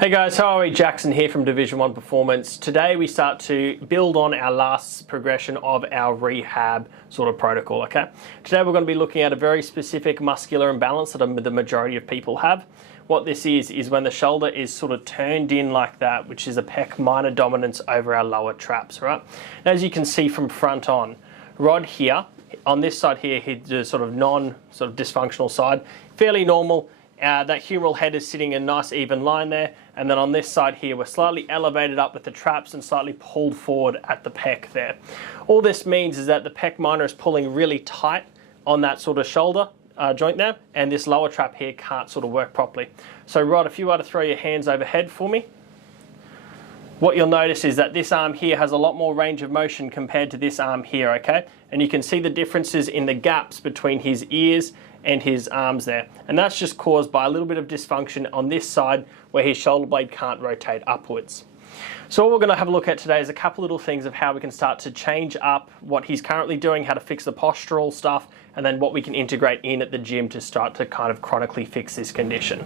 Hey guys, how are we? Jackson here from Division 1 Performance. Today we start to build on our last progression of our rehab sort of protocol, okay? Today we're going to be looking at a very specific muscular imbalance that the majority of people have. What this is when the shoulder is sort of turned in like that, which is a pec minor dominance over our lower traps, right? As you can see from front on, Rod here, on this side here, the sort of dysfunctional side, fairly normal. That humeral head is sitting in a nice even line there, and then on this side here we're slightly elevated up with the traps and slightly pulled forward at the pec there. All this means is that the pec minor is pulling really tight on that sort of shoulder joint there, and this lower trap here can't sort of work properly. So Rod, if you were to throw your hands overhead for me, what you'll notice is that this arm here has a lot more range of motion compared to this arm here, okay? And you can see the differences in the gaps between his ears and his arms there. And that's just caused by a little bit of dysfunction on this side where his shoulder blade can't rotate upwards. So what we're going to have a look at today is a couple little things of how we can start to change up what he's currently doing, how to fix the postural stuff, and then what we can integrate in at the gym to start to kind of chronically fix this condition.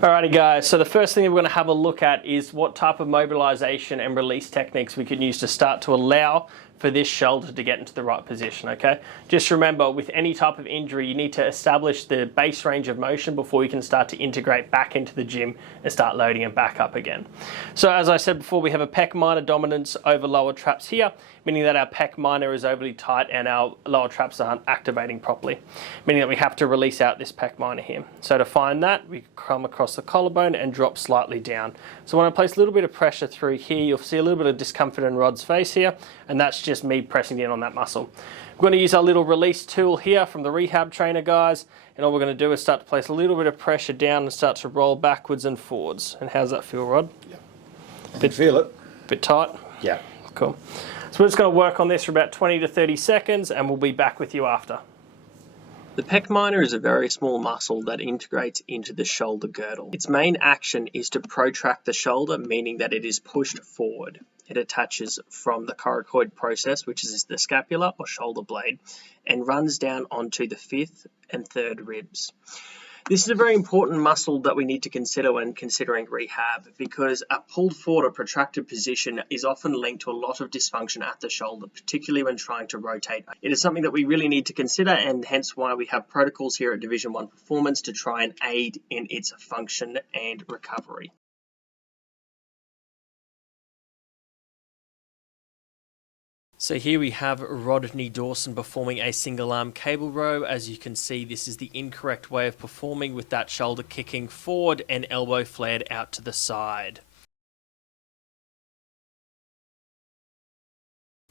Alrighty guys, so the first thing that we're going to have a look at is what type of mobilization and release techniques we can use to start to allow for this shoulder to get into the right position, okay? Just remember, with any type of injury, you need to establish the base range of motion before you can start to integrate back into the gym and start loading it back up again. So as I said before, we have a pec minor dominance over lower traps here, meaning that our pec minor is overly tight and our lower traps aren't activating properly, meaning that we have to release out this pec minor here. So to find that, we come across the collarbone and drop slightly down. So when I place a little bit of pressure through here, you'll see a little bit of discomfort in Rod's face here, and that's just me pressing in on that muscle. We're going to use our little release tool here from the rehab trainer, guys, and all we're going to do is start to place a little bit of pressure down and start to roll backwards and forwards. And how's that feel, Rod? Yeah. Feel it. Bit tight? Yeah. Cool. So we're just going to work on this for about 20 to 30 seconds and we'll be back with you after. The pec minor is a very small muscle that integrates into the shoulder girdle. Its main action is to protract the shoulder, meaning that it is pushed forward. It attaches from the coracoid process, which is the scapula or shoulder blade, and runs down onto the fifth and third ribs. This is a very important muscle that we need to consider when considering rehab, because a pulled forward or protracted position is often linked to a lot of dysfunction at the shoulder, particularly when trying to rotate. It is something that we really need to consider, and hence why we have protocols here at Division 1 Performance to try and aid in its function and recovery. So here we have Rodney Dawson performing a single arm cable row. As you can see, this is the incorrect way of performing, with that shoulder kicking forward and elbow flared out to the side.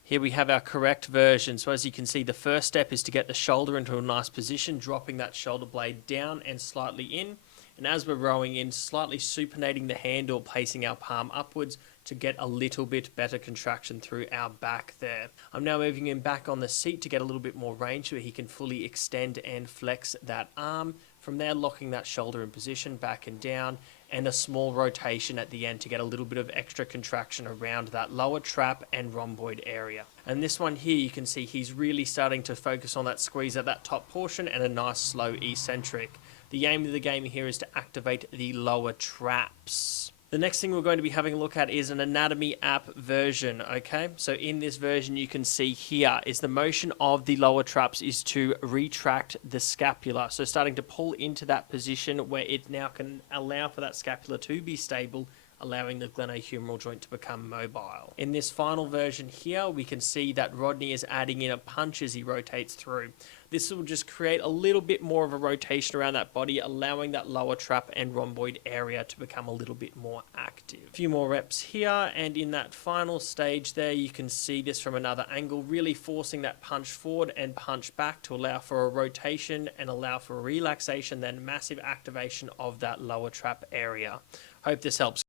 Here we have our correct version. So as you can see, the first step is to get the shoulder into a nice position, dropping that shoulder blade down and slightly in. And as we're rowing in, slightly supinating the hand or placing our palm upwards to get a little bit better contraction through our back there. I'm now moving him back on the seat to get a little bit more range so he can fully extend and flex that arm. From there, locking that shoulder in position, back and down, and a small rotation at the end to get a little bit of extra contraction around that lower trap and rhomboid area. And this one here, you can see he's really starting to focus on that squeeze at that top portion and a nice slow eccentric. The aim of the game here is to activate the lower traps. The next thing we're going to be having a look at is an anatomy app version, okay? So in this version, you can see here is the motion of the lower traps is to retract the scapula. So starting to pull into that position where it now can allow for that scapula to be stable, allowing the glenohumeral joint to become mobile. In this final version here, we can see that Rodney is adding in a punch as he rotates through. This will just create a little bit more of a rotation around that body, allowing that lower trap and rhomboid area to become a little bit more active. A few more reps here, and in that final stage there, you can see this from another angle, really forcing that punch forward and punch back to allow for a rotation and allow for a relaxation, then massive activation of that lower trap area. Hope this helps.